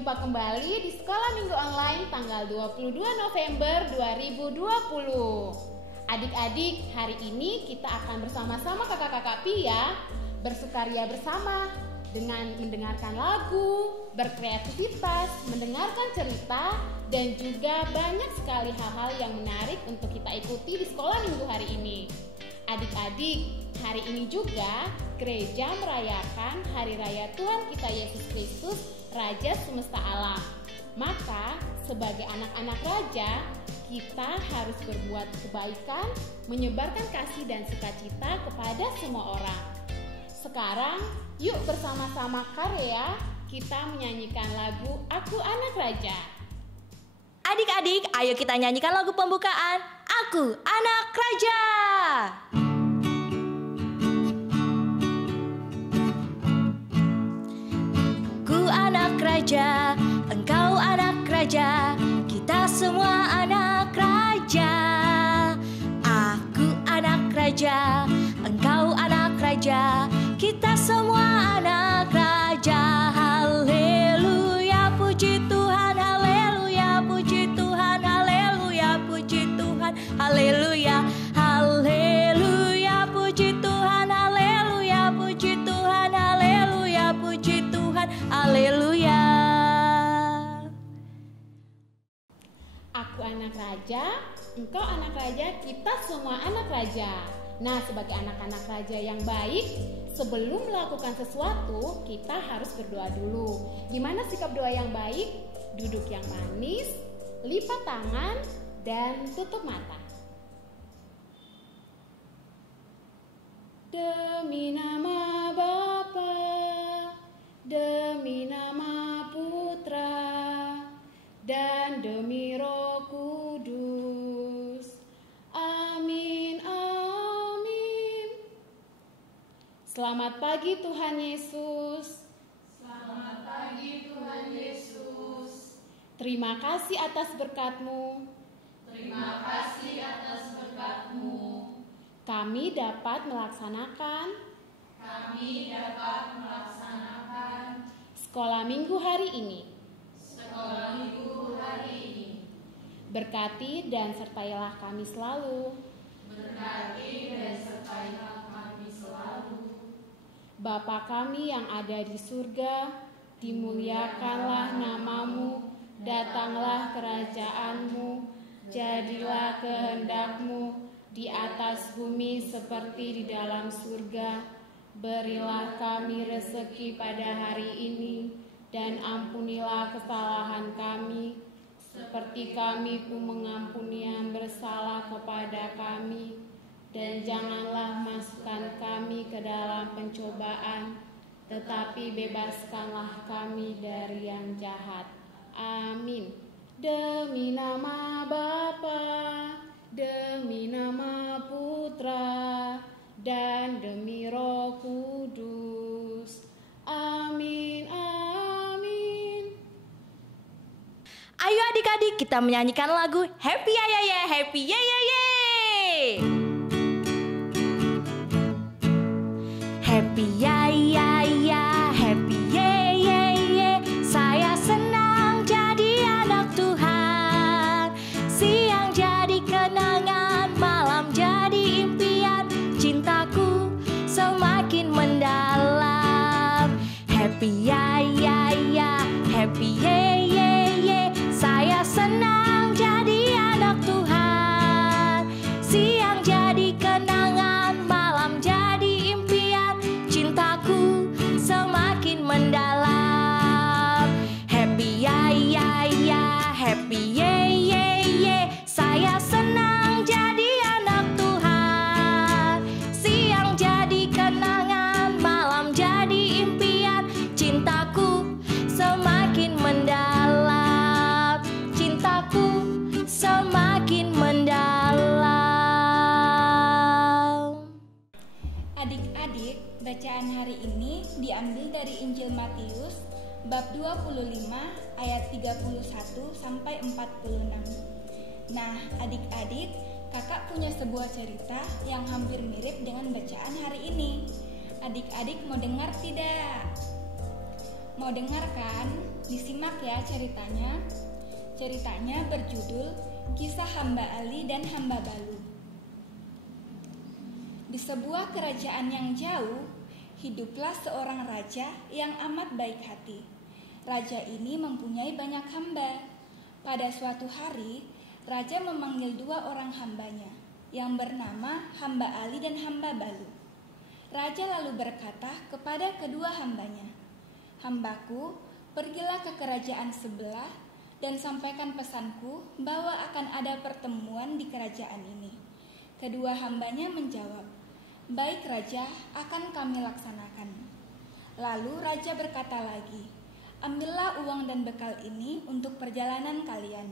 berjumpa kembali di Sekolah Minggu Online tanggal 22 November 2020. Adik-adik, hari ini kita akan bersama-sama kakak-kakak Pia bersukaria bersama dengan mendengarkan lagu, berkreativitas, mendengarkan cerita, dan juga banyak sekali hal-hal yang menarik untuk kita ikuti di Sekolah Minggu hari ini. Adik-adik, hari ini juga gereja merayakan Hari Raya Tuhan kita Yesus Kristus, Raja Semesta Alam. Maka, sebagai anak-anak raja, kita harus berbuat kebaikan, menyebarkan kasih dan sukacita kepada semua orang. Sekarang, yuk bersama-sama karya kita menyanyikan lagu Aku Anak Raja. Adik-adik, ayo kita nyanyikan lagu pembukaan Aku Anak Raja. Ku anak raja, engkau anak raja, kita semua anak raja. Aku anak raja, engkau anak raja, kita semua anak raja. Haleluya, puji Tuhan, haleluya, puji Tuhan, haleluya, puji Tuhan, haleluya, haleluya, puji Tuhan, haleluya, puji Tuhan, haleluya, puji Tuhan, haleluya. Aku anak raja, engkau anak raja, kita semua anak raja. Nah, sebagai anak-anak raja yang baik, sebelum melakukan sesuatu, kita harus berdoa dulu. Gimana sikap doa yang baik? Duduk yang manis, lipat tangan, dan tutup mata. Demi nama Bapa, demi nama Putra, dan demi Roh Kudus. Amin, amin. Selamat pagi Tuhan Yesus. Selamat pagi Tuhan Yesus. Terima kasih atas berkat-Mu. Terima kasih atas berkat-Mu. Kami dapat melaksanakan sekolah minggu hari ini. Berkati dan sertailah kami selalu. Bapa kami yang ada di surga, dimuliakanlah nama-Mu, datanglah kerajaan-Mu, jadilah kehendak-Mu di atas bumi seperti di dalam surga. Berilah kami rezeki pada hari ini, dan ampunilah kesalahan kami, seperti kami pun mengampuni yang bersalah kepada kami. Dan janganlah masukkan kami ke dalam pencobaan, tetapi bebaskanlah kami dari yang jahat. Amin. Demi nama Bapa, demi nama Putra, dan demi Roh Kudus. Amin, amin. Ayo adik-adik, kita menyanyikan lagu Happy Ya Ya Ya, Happy Ya Ya Ya. Happy ya ya ya, happy ye ye ye. Saya senang jadi anak Tuhan. Siang jadi kenangan, malam jadi impian. Cintaku semakin mendalam. Happy ya ya ya, happy ye ye ye. Saya senang jadi anak Tuhan. Siang jadi kenangan, malam jadi impian. Cintaku semakin mendalam. Happy ya ya ya, happy ye ye ye. Saya senang jadi anak Tuhan. Siang jadi kenangan, malam jadi impian. Cintaku semakin mendalam. Cintaku semakin mendalam. Adik-adik, bacaan hari ini diambil dari Injil Matius bab 25 ayat 31 sampai 46. Nah, adik-adik, kakak punya sebuah cerita yang hampir mirip dengan bacaan hari ini. Adik-adik mau dengar tidak? Mau dengar kan? Disimak ya ceritanya. Ceritanya berjudul Kisah Hamba Ali dan Hamba Balu. Di sebuah kerajaan yang jauh, hiduplah seorang raja yang amat baik hati. Raja ini mempunyai banyak hamba. Pada suatu hari, raja memanggil 2 orang hambanya, yang bernama Hamba Ali dan Hamba Balu. Raja lalu berkata kepada kedua hambanya, "Hambaku, pergilah ke kerajaan sebelah dan sampaikan pesanku bahwa akan ada pertemuan di kerajaan ini." Kedua hambanya menjawab, "Baik Raja, akan kami laksanakan." Lalu Raja berkata lagi, "Ambillah uang dan bekal ini untuk perjalanan kalian."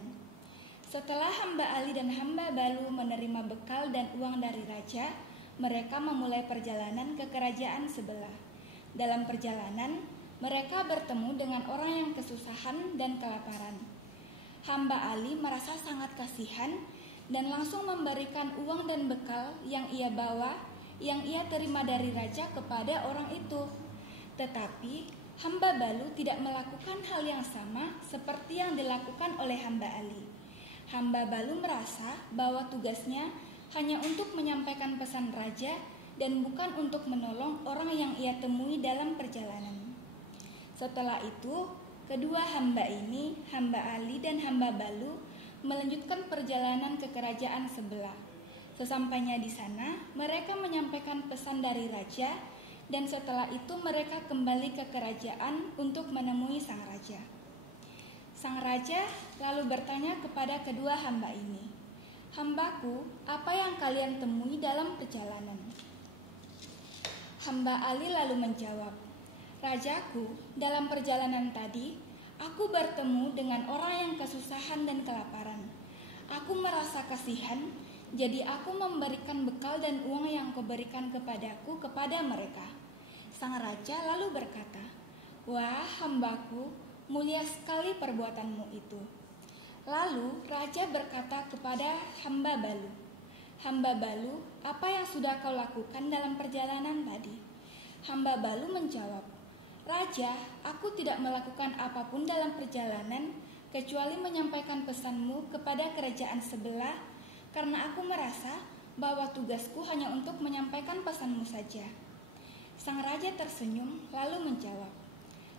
Setelah Hamba Ali dan Hamba Balu menerima bekal dan uang dari Raja, mereka memulai perjalanan ke kerajaan sebelah. Dalam perjalanan, mereka bertemu dengan orang yang kesusahan dan kelaparan. Hamba Ali merasa sangat kasihan dan langsung memberikan uang dan bekal yang ia bawa, yang ia terima dari raja kepada orang itu. Tetapi Hamba Balu tidak melakukan hal yang sama seperti yang dilakukan oleh Hamba Ali. Hamba Balu merasa bahwa tugasnya hanya untuk menyampaikan pesan raja dan bukan untuk menolong orang yang ia temui dalam perjalanan. Setelah itu, kedua hamba ini, Hamba Ali dan Hamba Balu, melanjutkan perjalanan ke kerajaan sebelah. Sesampainya di sana, mereka menyampaikan pesan dari raja, dan setelah itu mereka kembali ke kerajaan untuk menemui sang raja. Sang raja lalu bertanya kepada kedua hamba ini, "Hambaku, apa yang kalian temui dalam perjalanan?" Hamba Ali lalu menjawab, "Rajaku, dalam perjalanan tadi, aku bertemu dengan orang yang kesusahan dan kelaparan. Aku merasa kasihan, jadi aku memberikan bekal dan uang yang kuberikan kepadaku kepada mereka." Sang raja lalu berkata, "Wah, hambaku, mulia sekali perbuatanmu itu." Lalu raja berkata kepada Hamba Balu, "Hamba Balu, apa yang sudah kau lakukan dalam perjalanan tadi?" Hamba Balu menjawab, "Raja, aku tidak melakukan apapun dalam perjalanan kecuali menyampaikan pesanmu kepada kerajaan sebelah, karena aku merasa bahwa tugasku hanya untuk menyampaikan pesanmu saja." Sang raja tersenyum lalu menjawab,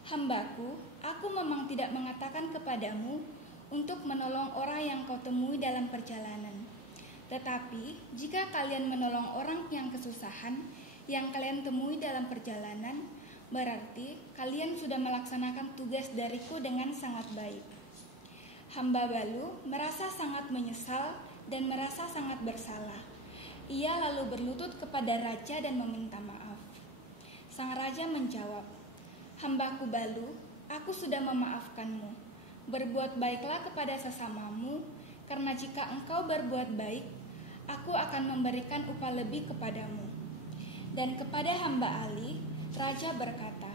"Hambaku, aku memang tidak mengatakan kepadamu untuk menolong orang yang kau temui dalam perjalanan. Tetapi jika kalian menolong orang yang kesusahan yang kalian temui dalam perjalanan, berarti kalian sudah melaksanakan tugas dariku dengan sangat baik." Hamba Balu merasa sangat menyesal dan merasa sangat bersalah. Ia lalu berlutut kepada raja dan meminta maaf. Sang raja menjawab, "Hambaku Balu, aku sudah memaafkanmu. Berbuat baiklah kepada sesamamu, karena jika engkau berbuat baik, aku akan memberikan upah lebih kepadamu." Dan kepada Hamba Ali, raja berkata,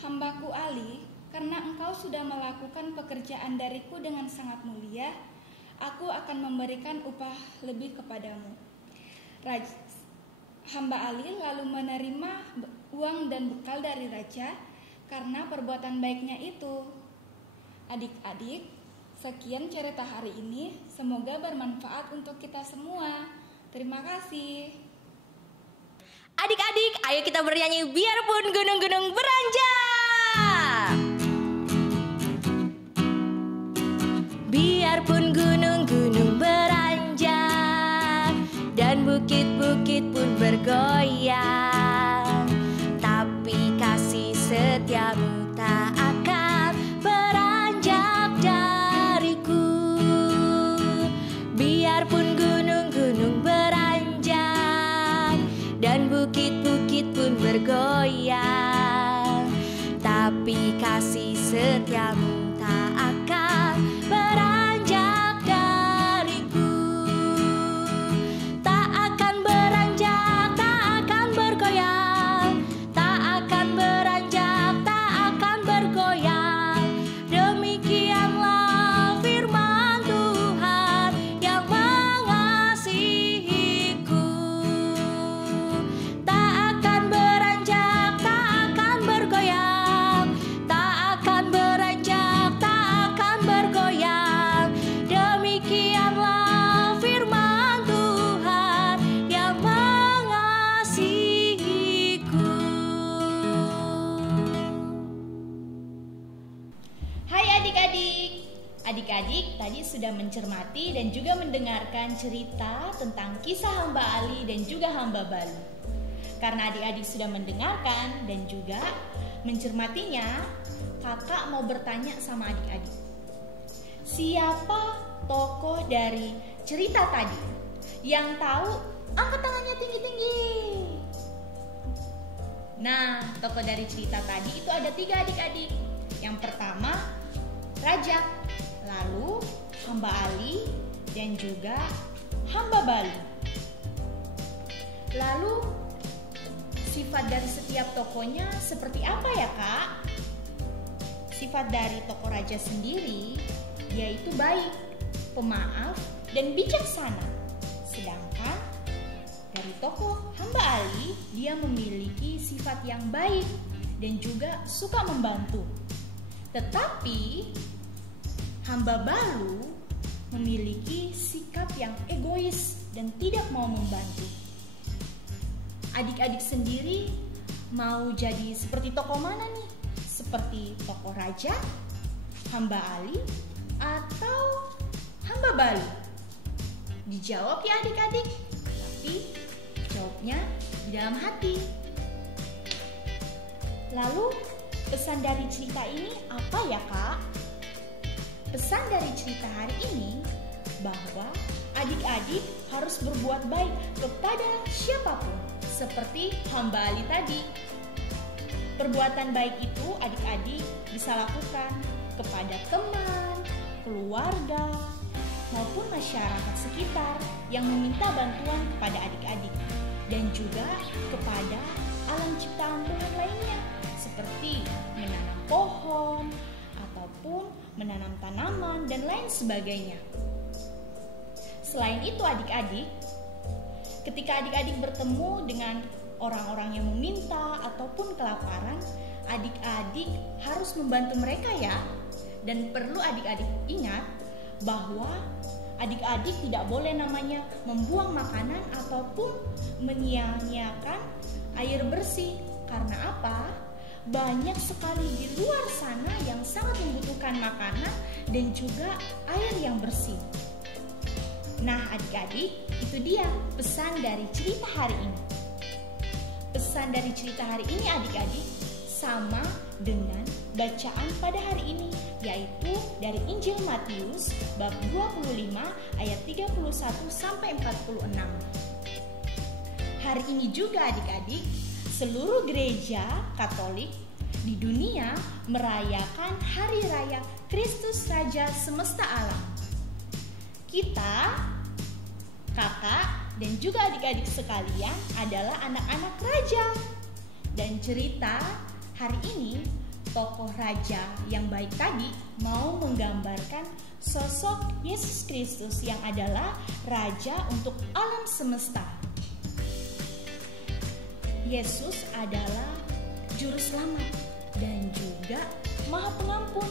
"Hambaku Ali, karena engkau sudah melakukan pekerjaan dariku dengan sangat mulia, aku akan memberikan upah lebih kepadamu." Hamba Ali lalu menerima uang dan bekal dari raja karena perbuatan baiknya itu. Adik-adik, sekian cerita hari ini. Semoga bermanfaat untuk kita semua. Terima kasih. Adik-adik, ayo kita bernyanyi biarpun gunung-gunung beranjak. Biarpun gunung-gunung beranjak dan bukit-bukit pun bergoyang, tapi kasih setiamu tak akan beranjak dariku. Biarpun gunung-gunung beranjak dan bukit-bukit pun bergoyang, tapi kasih setiamu tak akan beranjak dariku. Tak akan beranjak, tak akan bergoyang, tak akan beranjak, tak akan bergoyang. Demikianlah firman Tuhan yang mengasihiku. Tak akan beranjak, tak akan bergoyang, tak akan beranjak, mencermati dan juga mendengarkan cerita tentang kisah hamba Ali dan juga hamba Balu. Karena adik-adik sudah mendengarkan dan juga mencermatinya, kakak mau bertanya sama adik-adik. Siapa tokoh dari cerita tadi? Yang tahu, angkat tangannya tinggi-tinggi. Nah, tokoh dari cerita tadi itu ada 3 adik-adik. Yang pertama, Raja, lalu hamba Ali, dan juga hamba Balu. Lalu, sifat dari setiap tokohnya seperti apa ya, Kak? Sifat dari tokoh raja sendiri yaitu baik, pemaaf, dan bijaksana. Sedangkan dari tokoh hamba Ali, dia memiliki sifat yang baik dan juga suka membantu. Tetapi hamba Balu memiliki sikap yang egois dan tidak mau membantu. Adik-adik sendiri mau jadi seperti tokoh mana nih? Seperti tokoh raja, hamba Ali, atau hamba Balu? Dijawab ya adik-adik, tapi jawabnya di dalam hati. Lalu pesan dari cerita ini apa ya, Kak? Pesan dari cerita hari ini bahwa adik-adik harus berbuat baik kepada siapapun, seperti hamba Ali tadi. Perbuatan baik itu adik-adik bisa lakukan kepada teman, keluarga, maupun masyarakat sekitar yang meminta bantuan kepada adik-adik, dan juga kepada alam ciptaan Tuhan lainnya, seperti menanam pohon, ataupun menanam tanaman, dan lain sebagainya. Selain itu adik-adik, ketika adik-adik bertemu dengan orang-orang yang meminta ataupun kelaparan, adik-adik harus membantu mereka ya. Dan perlu adik-adik ingat bahwa adik-adik tidak boleh namanya membuang makanan ataupun menyia-nyiakan air bersih. Karena apa? Banyak sekali di luar sana yang sangat membutuhkan makanan dan juga air yang bersih. Nah adik-adik, itu dia pesan dari cerita hari ini. Pesan dari cerita hari ini adik-adik sama dengan bacaan pada hari ini, yaitu dari Injil Matius bab 25 ayat 31 sampai 46. Hari ini juga adik-adik, seluruh gereja Katolik di dunia merayakan Hari Raya Kristus Raja Semesta Alam. Kita, kakak, dan juga adik-adik sekalian adalah anak-anak raja. Dan cerita hari ini, tokoh raja yang baik tadi mau menggambarkan sosok Yesus Kristus yang adalah raja untuk alam semesta. Yesus adalah juru selamat dan juga Maha Pengampun.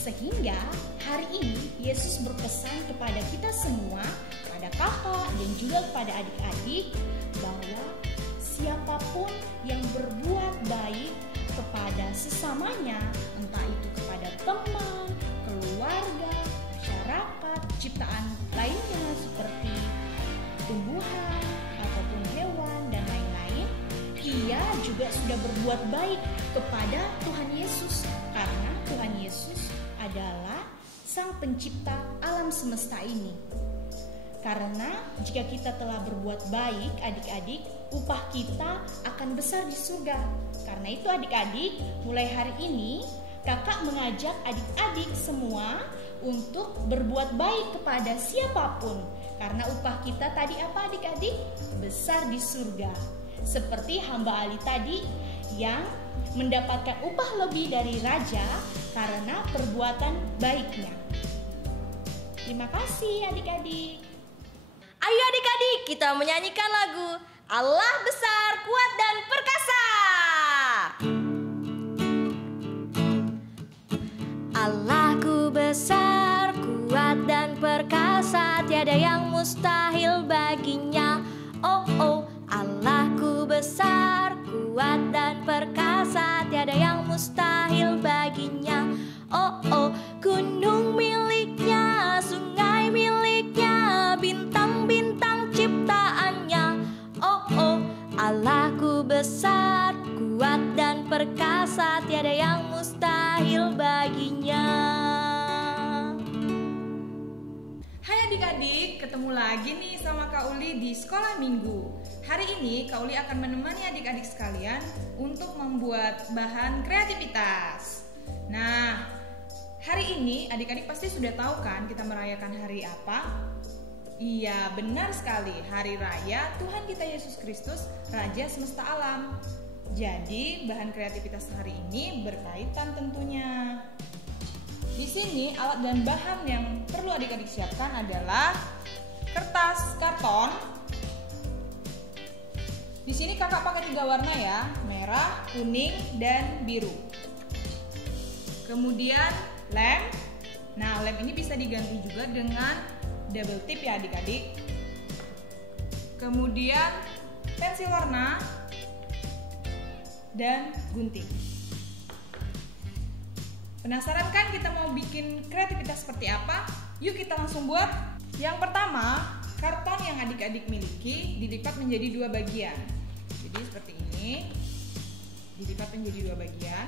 Sehingga hari ini Yesus berpesan kepada kita semua, kepada kakak dan juga kepada adik-adik, bahwa siapapun yang berbuat baik kepada sesamanya, entah itu kepada teman, keluarga, masyarakat, ciptaan lainnya seperti tumbuhan ataupun hewan dan lain-lain, ia juga sudah berbuat baik kepada Tuhan Yesus, karena Tuhan Yesus adalah Sang Pencipta alam semesta ini. Karena jika kita telah berbuat baik adik-adik, upah kita akan besar di surga. Karena itu adik-adik, mulai hari ini kakak mengajak adik-adik semua untuk berbuat baik kepada siapapun. Karena upah kita tadi apa adik-adik? Besar di surga. Seperti hamba Ali tadi yang mendapatkan upah lebih dari raja karena perbuatan baiknya. Terima kasih adik-adik. Ayo adik-adik, kita menyanyikan lagu Allah Besar, Kuat dan Perkasa. Allahku besar, kuat dan perkasa, tiada yang mustahil baginya. Oh oh, Allahku besar, kuat dan perkasa, tiada yang mustahil baginya. Oh oh, gunung miliknya, sungai adik-adik, ketemu lagi nih sama Kak Uli di Sekolah Minggu. Hari ini Kak Uli akan menemani adik-adik sekalian untuk membuat bahan kreativitas. Nah, hari ini adik-adik pasti sudah tahu kan kita merayakan hari apa? Iya, benar sekali, Hari Raya Tuhan kita Yesus Kristus, Raja Semesta Alam. Jadi, bahan kreativitas hari ini berkaitan tentunya. Di sini alat dan bahan yang perlu adik-adik siapkan adalah kertas karton. Di sini kakak pakai 3 warna ya, merah, kuning, dan biru. Kemudian lem. Nah, lem ini bisa diganti juga dengan double tip ya adik-adik. Kemudian pensil warna dan gunting. Penasaran kan kita mau bikin kreativitas seperti apa? Yuk kita langsung buat. Yang pertama, karton yang adik-adik miliki dilipat menjadi 2 bagian. Jadi seperti ini, dilipat menjadi 2 bagian.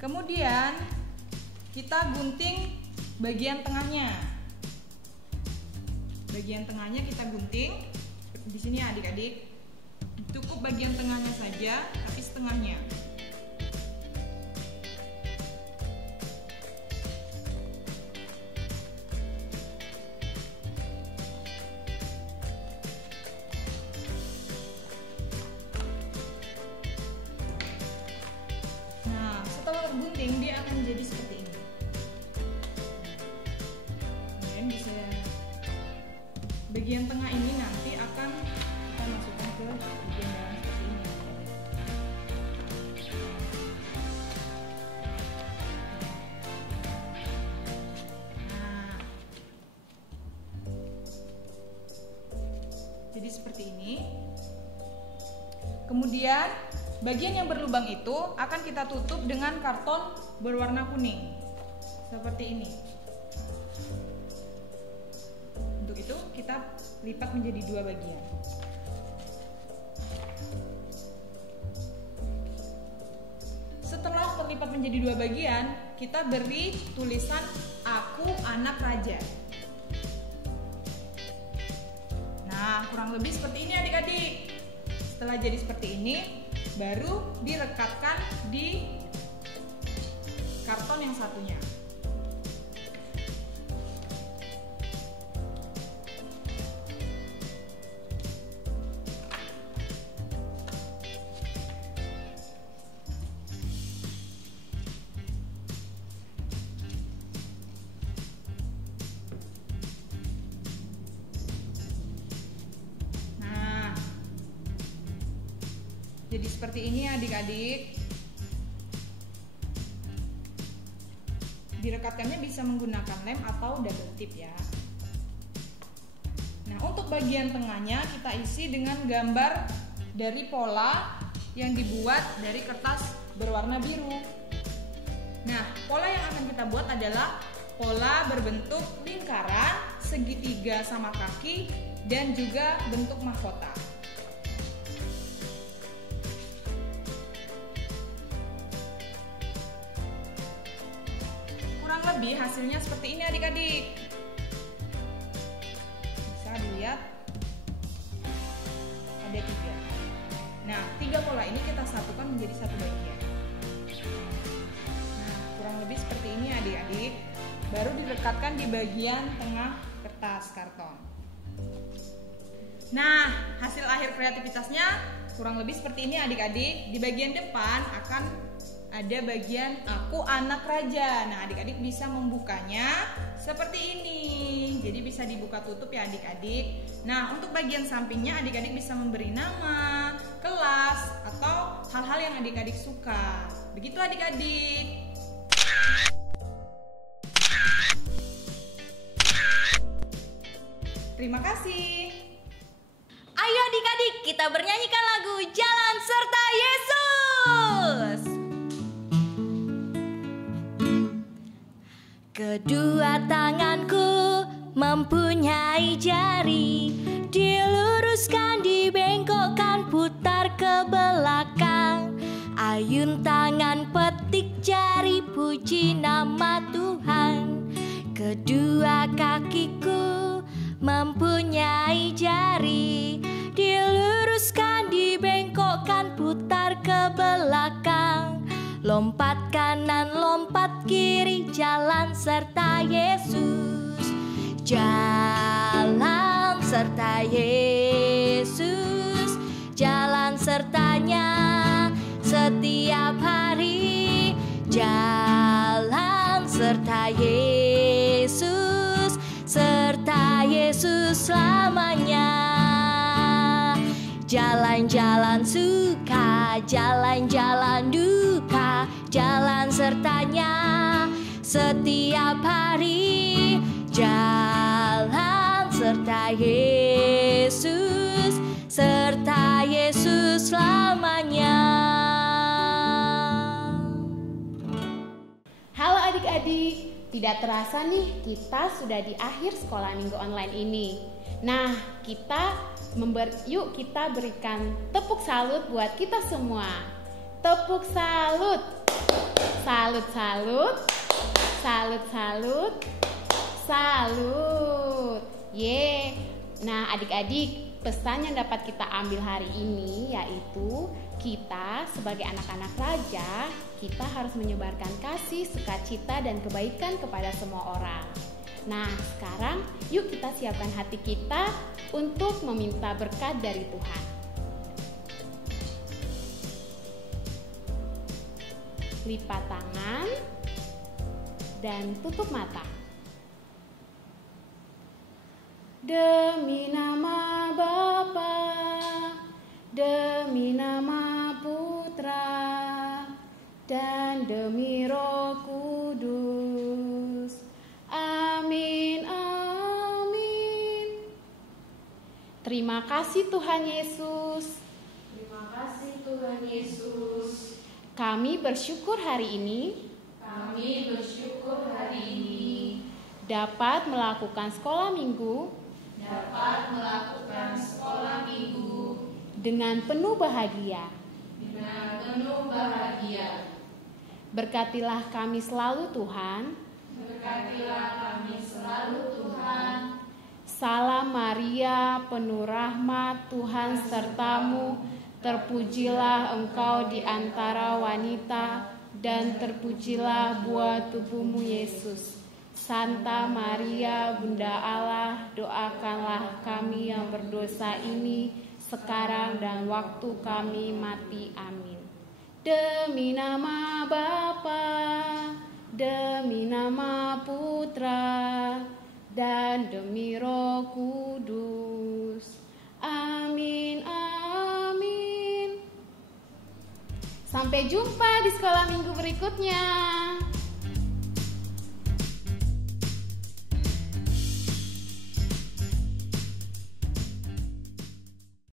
Kemudian kita gunting bagian tengahnya. Bagian tengahnya kita gunting. Di sini adik-adik, cukup bagian tengahnya saja, tapi setengahnya. Setelah tergunting dia akan jadi seperti ini. Dan bisa bagian tengah ini nanti akan kita masukkan ke bagian dalam seperti ini. Nah, jadi seperti ini. Kemudian bagian yang berlubang itu akan kita tutup dengan karton berwarna kuning. Seperti ini. Untuk itu kita lipat menjadi 2 bagian. Setelah terlipat menjadi 2 bagian, kita beri tulisan "Aku Anak Raja". Nah, kurang lebih seperti ini adik-adik. Setelah jadi seperti ini, baru direkatkan di karton yang satunya. Jadi seperti ini adik-adik. Direkatkannya bisa menggunakan lem atau double tip ya. Nah, untuk bagian tengahnya kita isi dengan gambar dari pola yang dibuat dari kertas berwarna biru. Nah, pola yang akan kita buat adalah pola berbentuk lingkaran, segitiga sama kaki, dan juga bentuk mahkota. Lebih hasilnya seperti ini adik-adik. Bisa dilihat ada 3. Nah, 3 pola ini kita satukan menjadi 1 bagian. Nah, kurang lebih seperti ini adik-adik. Baru direkatkan di bagian tengah kertas karton. Nah, hasil akhir kreativitasnya kurang lebih seperti ini adik-adik. Di bagian depan akan ada bagian "Aku Anak Raja". Nah, adik-adik bisa membukanya seperti ini. Jadi bisa dibuka tutup ya adik-adik. Nah, untuk bagian sampingnya adik-adik bisa memberi nama, kelas, atau hal-hal yang adik-adik suka. Begitu adik-adik. Terima kasih. Ayo adik-adik, kita bernyanyikan lagu Jalan Serta Yesus. Kedua tanganku mempunyai jari, diluruskan, dibengkokkan, putar ke belakang. Ayun tangan, petik jari, puji nama Tuhan. Kedua kaki lompat kanan, lompat kiri, jalan serta Yesus. Jalan serta Yesus, jalan sertanya setiap hari. Jalan serta Yesus, serta Yesus selamanya. Jalan-jalan suka, jalan-jalan duka, jalan sertanya setiap hari. Jalan serta Yesus, serta Yesus selamanya. Halo adik-adik, tidak terasa nih kita sudah di akhir sekolah minggu online ini. Nah, yuk kita berikan tepuk salut buat kita semua. Tepuk salut. Salut, salut. Salut, salut. Salut. Ye. Nah, adik-adik, pesan yang dapat kita ambil hari ini yaitu kita sebagai anak-anak raja, kita harus menyebarkan kasih, sukacita, dan kebaikan kepada semua orang. Nah, sekarang yuk kita siapkan hati kita untuk meminta berkat dari Tuhan. Lipat tangan dan tutup mata. Demi nama Bapa, demi nama Putra, dan demi Roh Kudus. Amin, amin. Terima kasih Tuhan Yesus. Terima kasih Tuhan Yesus. Kami bersyukur hari ini dapat melakukan sekolah minggu dengan penuh bahagia. Berkatilah kami selalu Tuhan. Salam Maria, penuh rahmat, Tuhan sertamu. Terpujilah engkau di antara wanita, dan terpujilah buah tubuhmu Yesus. Santa Maria, Bunda Allah, doakanlah kami yang berdosa ini sekarang dan waktu kami mati. Amin. Demi nama Bapa, demi nama Putra, dan demi Roh Kudus. Amin, amin. Sampai jumpa di sekolah minggu berikutnya.